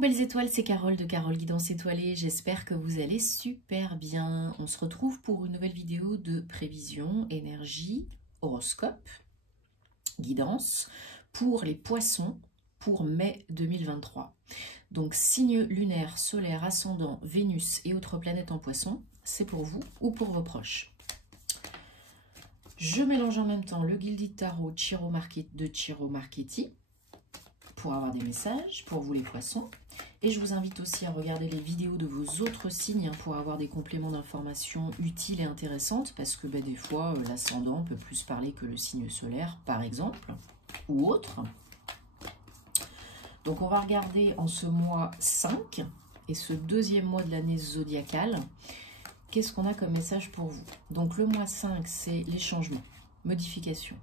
belles étoiles, c'est Carole de Carole Guidance Étoilée, j'espère que vous allez super bien. On se retrouve pour une nouvelle vidéo de prévision, énergie, horoscope, guidance pour les poissons pour mai 2023. Donc signe lunaire, solaire, ascendant, Vénus et autres planètes en poisson, c'est pour vous ou pour vos proches. Je mélange en même temps le Gilded Tarot de Ciro Marchetti pour avoir des messages pour vous les poissons. Et je vous invite aussi à regarder les vidéos de vos autres signes pour avoir des compléments d'informations utiles et intéressantes, parce que des fois, l'ascendant peut plus parler que le signe solaire, par exemple, ou autre. Donc on va regarder en ce mois 5 et ce deuxième mois de l'année zodiacale, qu'est-ce qu'on a comme message pour vous. Donc le mois 5, c'est les changements, modifications,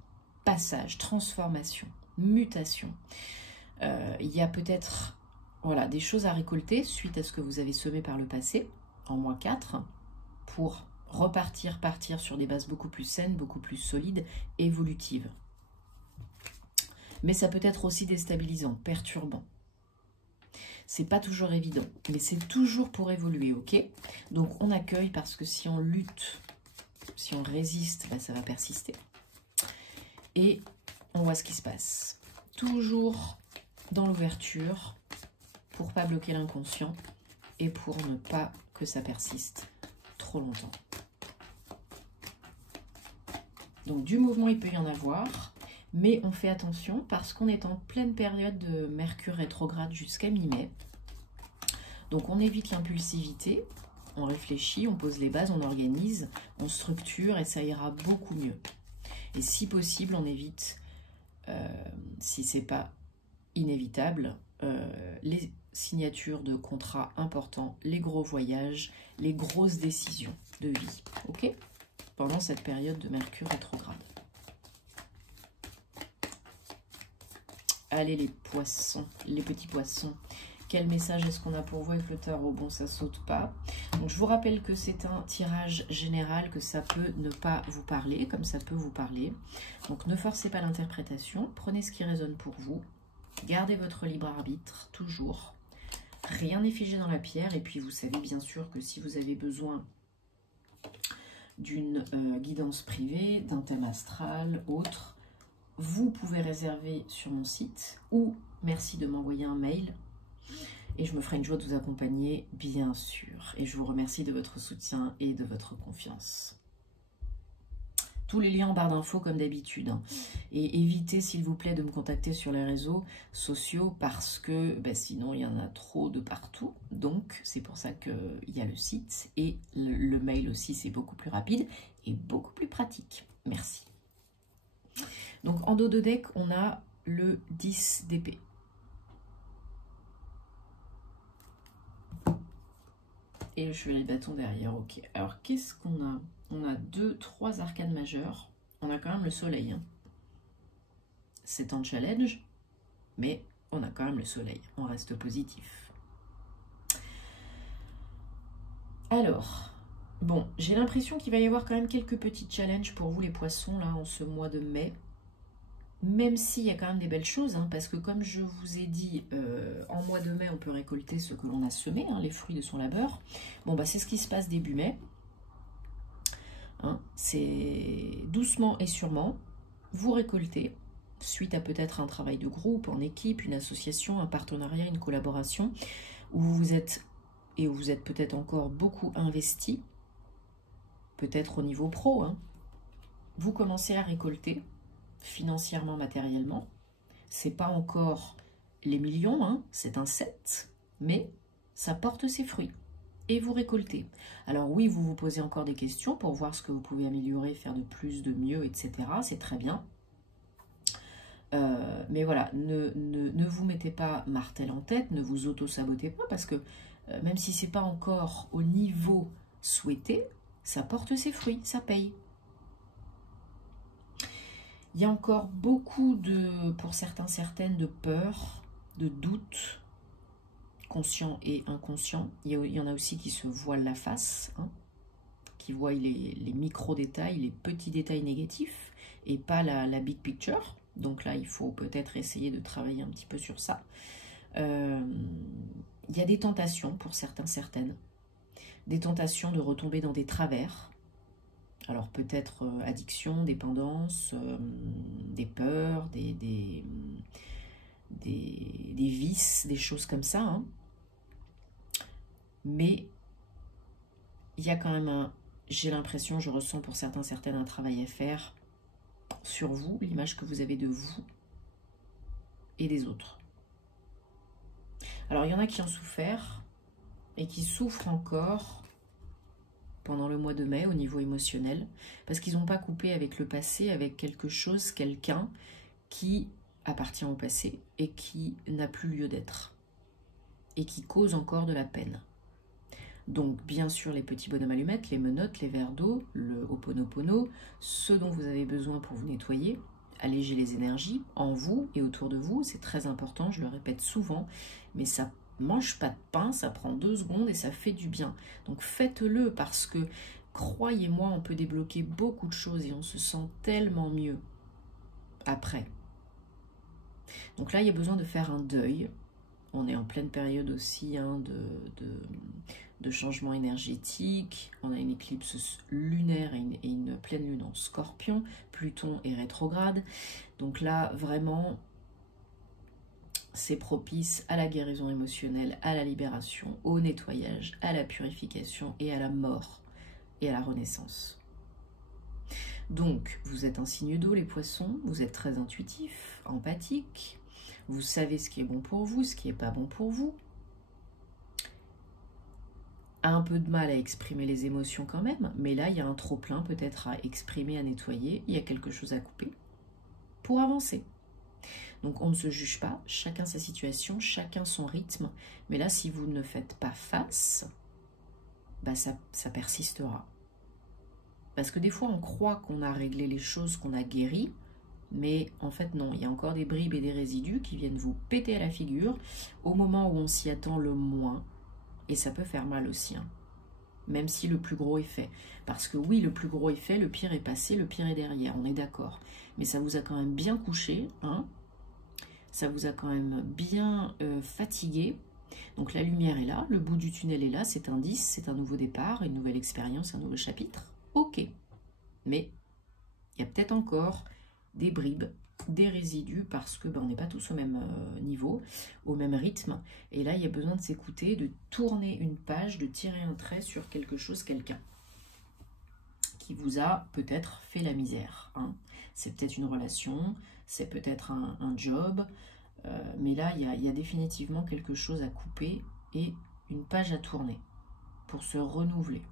passage, transformation, mutation. Il y a peut-être des choses à récolter suite à ce que vous avez semé par le passé, en mois 4, pour partir sur des bases beaucoup plus saines, beaucoup plus solides, évolutives. Mais ça peut être aussi déstabilisant, perturbant. C'est pas toujours évident, mais c'est toujours pour évoluer, ok? Donc on accueille, parce que si on lutte, si on résiste, ça va persister. Et on voit ce qui se passe. Toujours dans l'ouverture, pour pas bloquer l'inconscient et pour ne pas que ça persiste trop longtemps. Donc du mouvement, il peut y en avoir, mais on fait attention parce qu'on est en pleine période de Mercure rétrograde jusqu'à mi-mai. Donc on évite l'impulsivité, on réfléchit, on pose les bases, on organise, on structure et ça ira beaucoup mieux. Et si possible, on évite, si c'est pas inévitable, les signatures de contrats importants, les gros voyages, les grosses décisions de vie, ok? Pendant cette période de Mercure rétrograde. Allez les poissons, les petits poissons, quel message est-ce qu'on a pour vous avec le tarot? Bon, ça saute pas. Donc je vous rappelle que c'est un tirage général, que ça peut ne pas vous parler, comme ça peut vous parler. Donc ne forcez pas l'interprétation, prenez ce qui résonne pour vous. Gardez votre libre arbitre, toujours. Rien n'est figé dans la pierre. Et puis, vous savez bien sûr que si vous avez besoin d'une guidance privée, d'un thème astral, autre, vous pouvez réserver sur mon site ou merci de m'envoyer un mail. Et je me ferai une joie de vous accompagner, bien sûr. Et je vous remercie de votre soutien et de votre confiance. Tous les liens en barre d'infos comme d'habitude. Et évitez s'il vous plaît de me contacter sur les réseaux sociaux parce que sinon il y en a trop de partout. Donc c'est pour ça qu'il y a le site et le mail aussi, c'est beaucoup plus rapide et beaucoup plus pratique. Merci. Donc en dos de deck, on a le 10 d'épée. Et le chevalier de bâton derrière, ok. Alors qu'est-ce qu'on a? On a 3 arcanes majeures. On a quand même le soleil. C'est un challenge, mais on a quand même le soleil. On reste positif. Alors, bon, j'ai l'impression qu'il va y avoir quand même quelques petits challenges pour vous les poissons, là, en ce mois de mai. Même s'il y a quand même des belles choses, parce que comme je vous ai dit, en mois de mai, on peut récolter ce que l'on a semé, les fruits de son labeur. Bon, c'est ce qui se passe début mai. C'est doucement et sûrement, vous récoltez, suite à peut-être un travail de groupe, en équipe, une association, un partenariat, une collaboration, où vous êtes, et où vous êtes peut-être encore beaucoup investi, peut-être au niveau pro, vous commencez à récolter, financièrement, matériellement. C'est pas encore les millions, c'est un 7, mais ça porte ses fruits. Et vous récoltez. Alors oui, vous vous posez encore des questions pour voir ce que vous pouvez améliorer, faire de plus, de mieux, etc. C'est très bien. Mais voilà, ne vous mettez pas martel en tête, ne vous auto-sabotez pas, parce que même si c'est pas encore au niveau souhaité, ça porte ses fruits, ça paye. Il y a encore beaucoup pour certains, certaines, de peur, de doute, conscient et inconscient. Il y en a aussi qui se voilent la face, qui voient les micro-détails, les petits détails négatifs, et pas la big picture. Donc là, il faut peut-être essayer de travailler un petit peu sur ça. Il y a des tentations pour certains, certaines. Des tentations de retomber dans des travers. Alors peut-être addiction, dépendance, des peurs, des vices, des choses comme ça. Hein. Mais il y a quand même j'ai l'impression, je ressens pour certains, certaines un travail à faire sur vous, l'image que vous avez de vous et des autres. Alors il y en a qui ont souffert et qui souffrent encore pendant le mois de mai au niveau émotionnel, parce qu'ils n'ont pas coupé avec le passé, avec quelque chose, quelqu'un qui appartient au passé et qui n'a plus lieu d'être, et qui cause encore de la peine. Donc bien sûr les petits bonhommes allumettes, les menottes, les verres d'eau, le Ho'oponopono, ce dont vous avez besoin pour vous nettoyer, alléger les énergies en vous et autour de vous, c'est très important, je le répète souvent, mais ça mange pas de pain, ça prend 2 secondes et ça fait du bien. Donc faites-le parce que, croyez-moi, on peut débloquer beaucoup de choses et on se sent tellement mieux après. Donc là, il y a besoin de faire un deuil. On est en pleine période aussi hein, de changement énergétique. On a une éclipse lunaire et une pleine lune en Scorpion. Pluton est rétrograde. Donc là, vraiment, c'est propice à la guérison émotionnelle, à la libération, au nettoyage, à la purification et à la mort et à la renaissance. Donc, vous êtes un signe d'eau, les poissons, vous êtes très intuitif, empathique, vous savez ce qui est bon pour vous, ce qui n'est pas bon pour vous. Un peu de mal à exprimer les émotions quand même, mais là, il y a un trop-plein peut-être à exprimer, à nettoyer, il y a quelque chose à couper pour avancer. Donc on ne se juge pas, chacun sa situation, chacun son rythme, mais là, si vous ne faites pas face, bah ça persistera. Parce que des fois, on croit qu'on a réglé les choses, qu'on a guéri, mais en fait non, il y a encore des bribes et des résidus qui viennent vous péter à la figure au moment où on s'y attend le moins, et ça peut faire mal aussi, hein. Même si le plus gros est fait. Parce que oui, le plus gros est fait, le pire est passé, le pire est derrière, on est d'accord. Mais ça vous a quand même bien couché, hein. Ça vous a quand même bien fatigué. Donc la lumière est là, le bout du tunnel est là, c'est un 10, c'est un nouveau départ, une nouvelle expérience, un nouveau chapitre. Ok. Mais il y a peut-être encore des bribes, des résidus, parce que on n'est pas tous au même niveau, au même rythme. Et là, il y a besoin de s'écouter, de tourner une page, de tirer un trait sur quelque chose, quelqu'un qui vous a peut-être fait la misère. Hein. C'est peut-être une relation, c'est peut-être un job, mais là, il y a définitivement quelque chose à couper et une page à tourner pour se renouveler.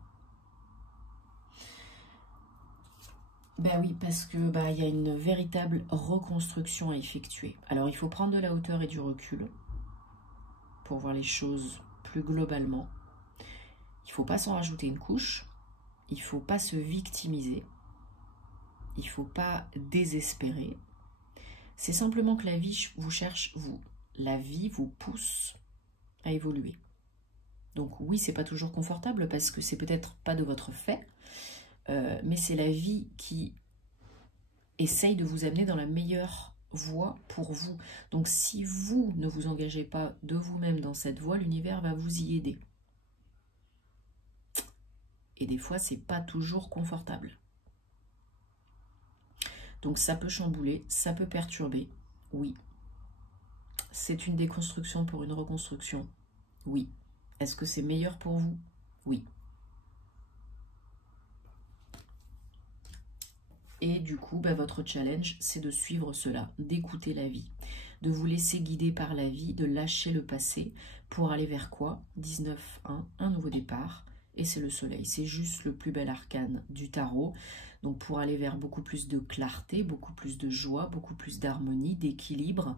Ben oui, parce que il y a une véritable reconstruction à effectuer. Alors, il faut prendre de la hauteur et du recul pour voir les choses plus globalement. Il ne faut pas s'en rajouter une couche. Il ne faut pas se victimiser. Il ne faut pas désespérer. C'est simplement que la vie vous cherche, vous. La vie vous pousse à évoluer. Donc oui, c'est pas toujours confortable parce que c'est peut-être pas de votre fait, mais c'est la vie qui essaye de vous amener dans la meilleure voie pour vous. Donc si vous ne vous engagez pas de vous-même dans cette voie, l'univers va vous y aider. Et des fois, c'est pas toujours confortable. Donc ça peut chambouler, ça peut perturber, oui. C'est une déconstruction pour une reconstruction, oui. Est-ce que c'est meilleur pour vous? Oui. Et du coup, votre challenge, c'est de suivre cela, d'écouter la vie, de vous laisser guider par la vie, de lâcher le passé pour aller vers quoi? 19-1, un nouveau départ. Et c'est le soleil, c'est juste le plus bel arcane du tarot. Donc pour aller vers beaucoup plus de clarté, beaucoup plus de joie, beaucoup plus d'harmonie, d'équilibre,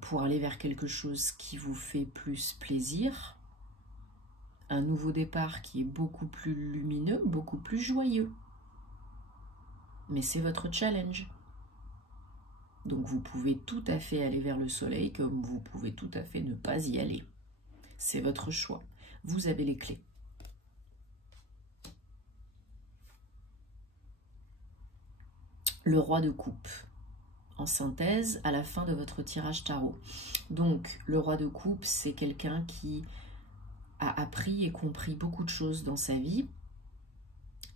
pour aller vers quelque chose qui vous fait plus plaisir. Un nouveau départ qui est beaucoup plus lumineux, beaucoup plus joyeux. Mais c'est votre challenge. Donc vous pouvez tout à fait aller vers le soleil comme vous pouvez tout à fait ne pas y aller. C'est votre choix. Vous avez les clés. Le roi de coupe. en synthèse à la fin de votre tirage tarot. Donc, le roi de coupe, c'est quelqu'un qui a appris et compris beaucoup de choses dans sa vie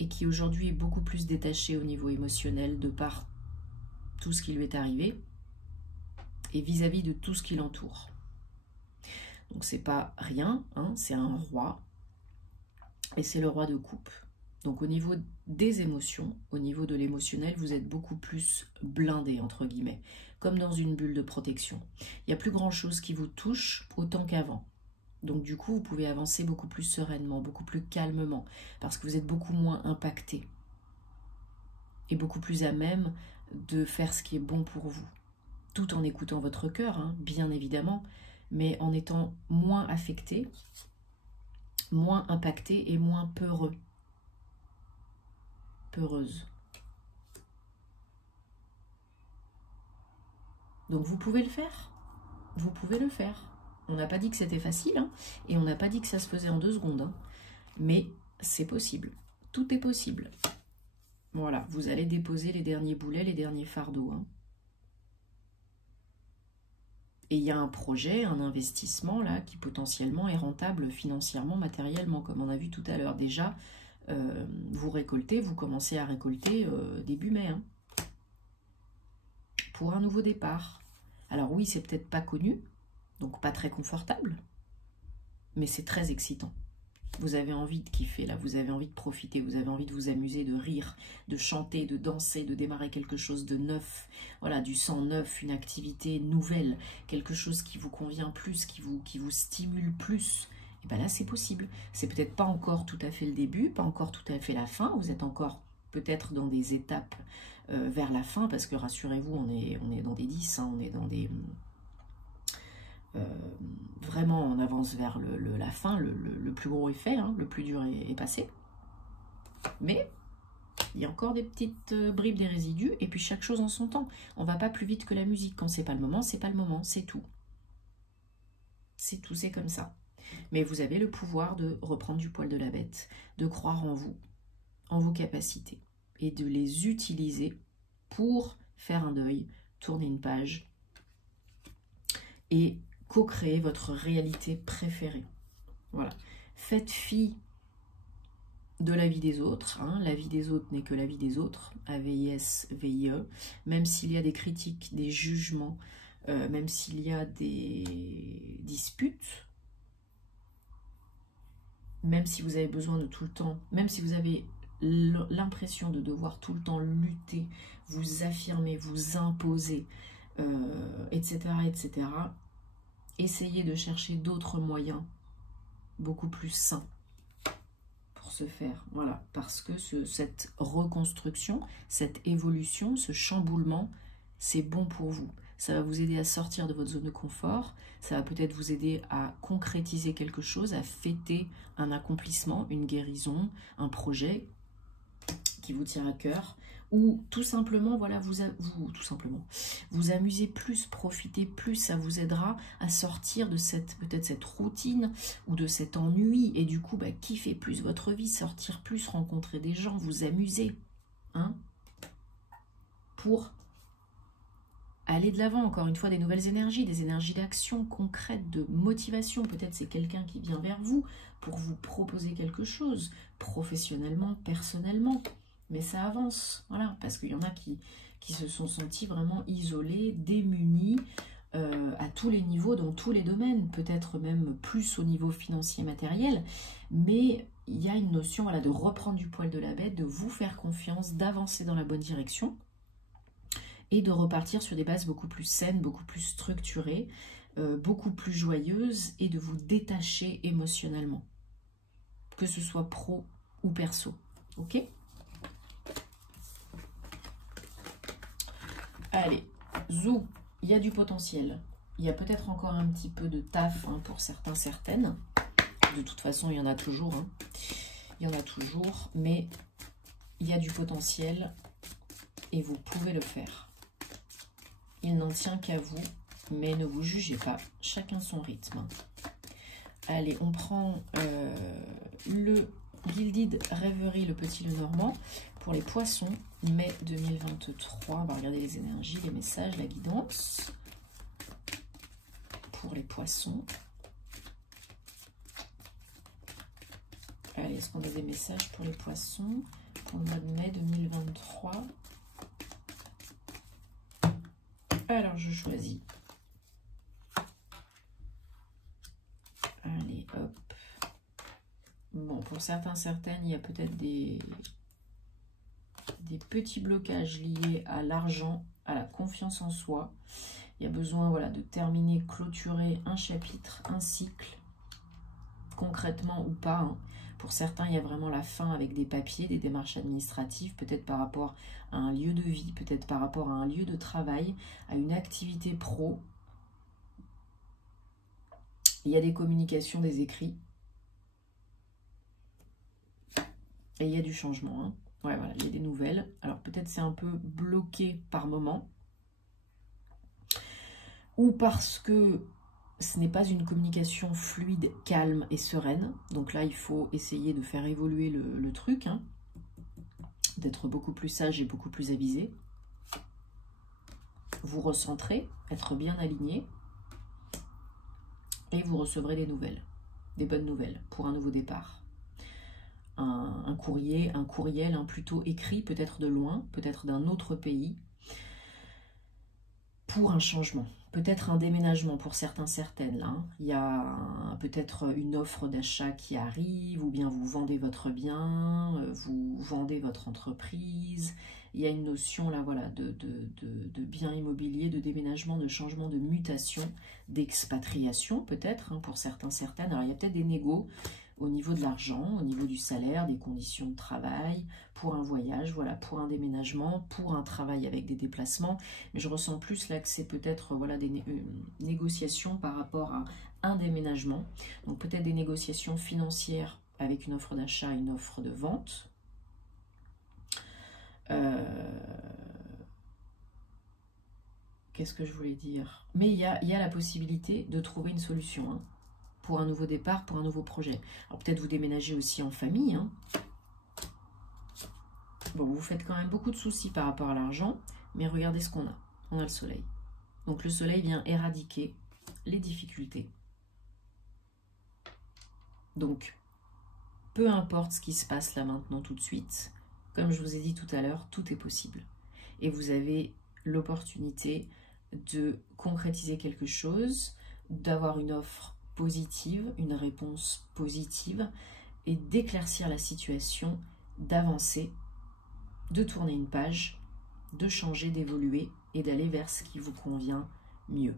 et qui aujourd'hui est beaucoup plus détaché au niveau émotionnel de par tout ce qui lui est arrivé et vis-à-vis de tout ce qui l'entoure. Donc, c'est pas rien, hein, c'est un roi et c'est le roi de coupe. Donc au niveau des émotions, au niveau de l'émotionnel, vous êtes beaucoup plus blindé, entre guillemets, comme dans une bulle de protection. Il n'y a plus grand-chose qui vous touche autant qu'avant. Donc du coup, vous pouvez avancer beaucoup plus sereinement, beaucoup plus calmement, parce que vous êtes beaucoup moins impacté et beaucoup plus à même de faire ce qui est bon pour vous, tout en écoutant votre cœur, hein, bien évidemment, mais en étant moins affecté, moins impacté et moins peureux. Peureuse. Donc vous pouvez le faire. Vous pouvez le faire. On n'a pas dit que c'était facile, hein, et on n'a pas dit que ça se faisait en 2 secondes. Hein, mais c'est possible. Tout est possible. Voilà, vous allez déposer les derniers boulets, les derniers fardeaux. Hein. Et il y a un projet, un investissement là qui potentiellement est rentable financièrement, matériellement, comme on a vu tout à l'heure. Déjà, vous récoltez, vous commencez à récolter début mai, hein, pour un nouveau départ. Alors oui, c'est peut-être pas connu, donc pas très confortable, mais c'est très excitant. Vous avez envie de kiffer, là, vous avez envie de profiter, vous avez envie de vous amuser, de rire, de chanter, de danser, de démarrer quelque chose de neuf, voilà, du sang neuf, une activité nouvelle, quelque chose qui vous convient plus, qui vous stimule plus. Et bien là, c'est possible. C'est peut-être pas encore tout à fait le début, pas encore tout à fait la fin. Vous êtes encore peut-être dans des étapes vers la fin, parce que rassurez-vous, on est dans des 10, hein, on est dans des... vraiment, on avance vers la fin, le plus gros est fait, hein, le plus dur est passé. Mais il y a encore des petites bribes, des résidus, et puis chaque chose en son temps. On va pas plus vite que la musique. Quand c'est pas le moment, c'est pas le moment, c'est tout. C'est tout, c'est comme ça. Mais vous avez le pouvoir de reprendre du poil de la bête, de croire en vous, en vos capacités, et de les utiliser pour faire un deuil, tourner une page, et co-créer votre réalité préférée. Voilà. Faites fi de la vie des autres. Hein. La vie des autres n'est que la vie des autres. A-V-I-S-V-I-E. Même s'il y a des critiques, des jugements, même s'il y a des disputes, même si vous avez besoin de tout le temps, même si vous avez l'impression de devoir tout le temps lutter, vous affirmer, vous imposer, etc., etc., essayez de chercher d'autres moyens beaucoup plus sains pour se faire. Voilà, parce que cette reconstruction, cette évolution, ce chamboulement, c'est bon pour vous. Ça va vous aider à sortir de votre zone de confort, ça va peut-être vous aider à concrétiser quelque chose, à fêter un accomplissement, une guérison, un projet qui vous tient à cœur, ou tout simplement, voilà, vous amusez plus, profitez plus, ça vous aidera à sortir de peut-être cette routine ou de cet ennui, et du coup, kiffez plus votre vie, sortir plus, rencontrer des gens, vous amuser, hein, pour aller de l'avant, encore une fois, des nouvelles énergies, des énergies d'action concrètes, de motivation. Peut-être c'est quelqu'un qui vient vers vous pour vous proposer quelque chose, professionnellement, personnellement. Mais ça avance, voilà, parce qu'il y en a qui se sont sentis vraiment isolés, démunis, à tous les niveaux, dans tous les domaines, peut-être même plus au niveau financier, matériel, mais il y a une notion, voilà, de reprendre du poil de la bête, de vous faire confiance, d'avancer dans la bonne direction, et de repartir sur des bases beaucoup plus saines, beaucoup plus structurées, beaucoup plus joyeuses, et de vous détacher émotionnellement, que ce soit pro ou perso, ok ? Allez, zou, il y a du potentiel. Il y a peut-être encore un petit peu de taf, hein, pour certains, certaines. De toute façon, il y en a toujours. Hein. Il y en a toujours, mais il y a du potentiel et vous pouvez le faire. Il n'en tient qu'à vous, mais ne vous jugez pas. Chacun son rythme. Allez, on prend le Gilded Rêverie, le petit Lenormand, Pour les poissons, mai 2023, on va regarder les énergies, les messages, la guidance. Pour les poissons. Allez, est-ce qu'on a des messages pour les poissons pour le mois de mai 2023? Alors, je choisis. Allez, hop. Bon, pour certains, certaines, il y a peut-être des petits blocages liés à l'argent, à la confiance en soi. Il y a besoin, voilà, de terminer, clôturer un chapitre, un cycle, concrètement ou pas. Hein. Pour certains, il y a vraiment la fin avec des papiers, des démarches administratives, peut-être par rapport à un lieu de vie, peut-être par rapport à un lieu de travail, à une activité pro. Il y a des communications, des écrits. Et il y a du changement. Hein. Ouais, voilà, il y a des nouvelles. Alors peut-être c'est un peu bloqué par moment. Ou parce que ce n'est pas une communication fluide, calme et sereine. Donc là, il faut essayer de faire évoluer le truc. Hein. D'être beaucoup plus sage et beaucoup plus avisé. Vous recentrer, être bien aligné. Et vous recevrez des nouvelles. Des bonnes nouvelles pour un nouveau départ. Un courrier, un courriel, plutôt écrit, peut-être de loin, peut-être d'un autre pays, pour un changement, peut-être un déménagement pour certains, certaines. Là, hein. Il y a peut-être une offre d'achat qui arrive, ou bien vous vendez votre bien, vous vendez votre entreprise. Il y a une notion là, voilà, de bien immobilier, de déménagement, de changement, de mutation, d'expatriation peut-être, hein, pour certains, certaines. Alors il y a peut-être des négos au niveau de l'argent, au niveau du salaire, des conditions de travail, pour un voyage, voilà, pour un déménagement, pour un travail avec des déplacements. Mais je ressens plus là que c'est peut-être voilà, des négociations par rapport à un déménagement. Donc peut-être des négociations financières avec une offre d'achat, une offre de vente. Qu'est-ce que je voulais dire? Mais il y a la possibilité de trouver une solution, hein. Pour un nouveau départ, pour un nouveau projet. Alors peut-être vous déménagez aussi en famille. Hein. Bon, vous faites quand même beaucoup de soucis par rapport à l'argent, mais regardez ce qu'on a. On a le soleil. Donc le soleil vient éradiquer les difficultés. Donc, peu importe ce qui se passe là maintenant tout de suite, comme je vous ai dit tout à l'heure, tout est possible. Et vous avez l'opportunité de concrétiser quelque chose, d'avoir une offre positive, une réponse positive, et d'éclaircir la situation, d'avancer, de tourner une page, de changer, d'évoluer et d'aller vers ce qui vous convient mieux.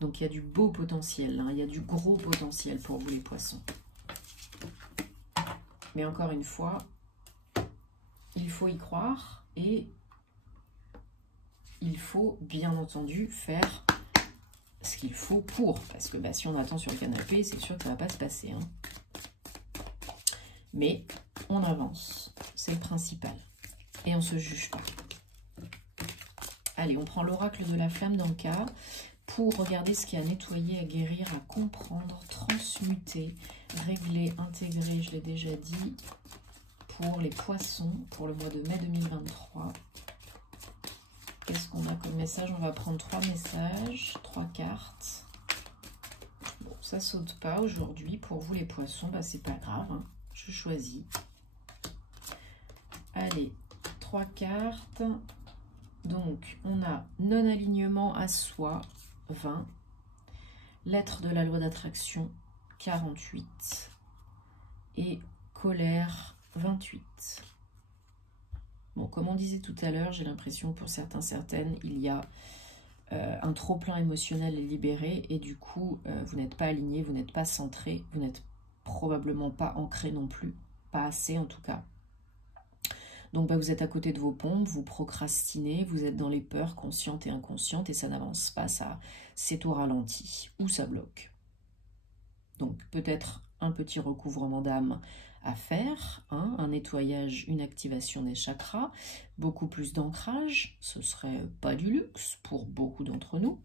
Donc il y a du beau potentiel, hein, il y a du gros potentiel pour vous les poissons. Mais encore une fois, il faut y croire et il faut bien entendu faire ce qu'il faut pour, parce que bah, si on attend sur le canapé, c'est sûr que ça ne va pas se passer. Hein. Mais on avance, c'est le principal. Et on ne se juge pas. Allez, on prend l'oracle de la flamme dans le cas pour regarder ce qui a nettoyé, à guérir, à comprendre, transmuter, régler, intégrer, je l'ai déjà dit, pour les poissons, pour le mois de mai 2023. Qu'est-ce qu'on a comme message? On va prendre 3 messages, 3 cartes. Bon, ça saute pas aujourd'hui. Pour vous les poissons, bah, c'est pas grave. Hein. Je choisis. Allez, 3 cartes. Donc, on a non-alignement à soi, 20. Lettre de la loi d'attraction, 48. Et colère, 28. Bon, comme on disait tout à l'heure, j'ai l'impression pour certains, certaines, il y a un trop-plein émotionnel libéré et du coup, vous n'êtes pas aligné, vous n'êtes pas centré, vous n'êtes probablement pas ancré non plus, pas assez en tout cas. Donc bah, vous êtes à côté de vos pompes, vous procrastinez, vous êtes dans les peurs conscientes et inconscientes et ça n'avance pas, c'est au ralenti ou ça bloque. Donc peut-être un petit recouvrement d'âme à faire, hein, un nettoyage, une activation des chakras, beaucoup plus d'ancrage, ce serait pas du luxe pour beaucoup d'entre nous.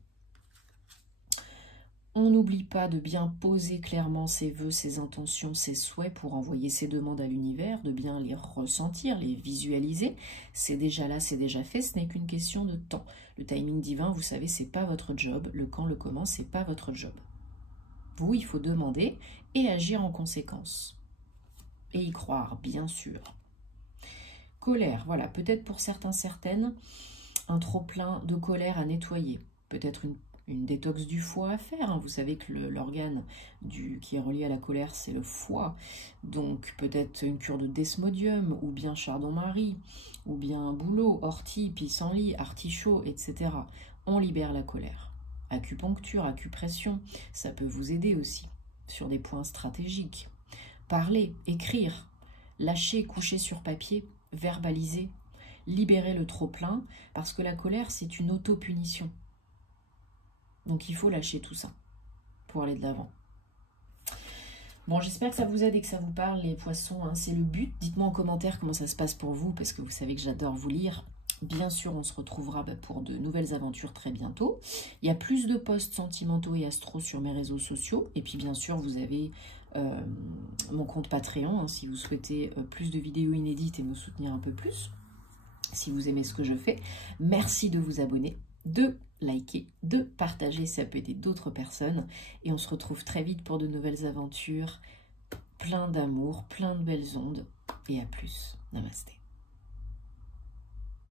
On n'oublie pas de bien poser clairement ses vœux, ses intentions, ses souhaits pour envoyer ses demandes à l'univers, de bien les ressentir, les visualiser. C'est déjà là, c'est déjà fait, ce n'est qu'une question de temps. Le timing divin, vous savez, c'est pas votre job. Le quand, le comment, c'est pas votre job. Vous, il faut demander et agir en conséquence. Et y croire, bien sûr. Colère, voilà, peut-être pour certains, certaines, un trop-plein de colère à nettoyer. Peut-être une détox du foie à faire. Hein. Vous savez que l'organe qui est relié à la colère, c'est le foie. Donc peut-être une cure de desmodium, ou bien chardon-marie, ou bien bouleau, ortie, pissenlit, artichaut, etc. On libère la colère. Acupuncture, acupression, ça peut vous aider aussi sur des points stratégiques. Parler, écrire, lâcher, coucher sur papier, verbaliser, libérer le trop-plein, parce que la colère, c'est une auto-punition. Donc il faut lâcher tout ça pour aller de l'avant. Bon, j'espère que ça vous aide et que ça vous parle, les poissons, hein, c'est le but. Dites-moi en commentaire comment ça se passe pour vous, parce que vous savez que j'adore vous lire. Bien sûr, on se retrouvera pour de nouvelles aventures très bientôt. Il y a plus de posts sentimentaux et astro sur mes réseaux sociaux. Et puis bien sûr, vous avez mon compte Patreon, hein, si vous souhaitez plus de vidéos inédites et me soutenir un peu plus. Si vous aimez ce que je fais, merci de vous abonner, de liker, de partager, ça peut aider d'autres personnes. Et on se retrouve très vite pour de nouvelles aventures, plein d'amour, plein de belles ondes. Et à plus. Namasté.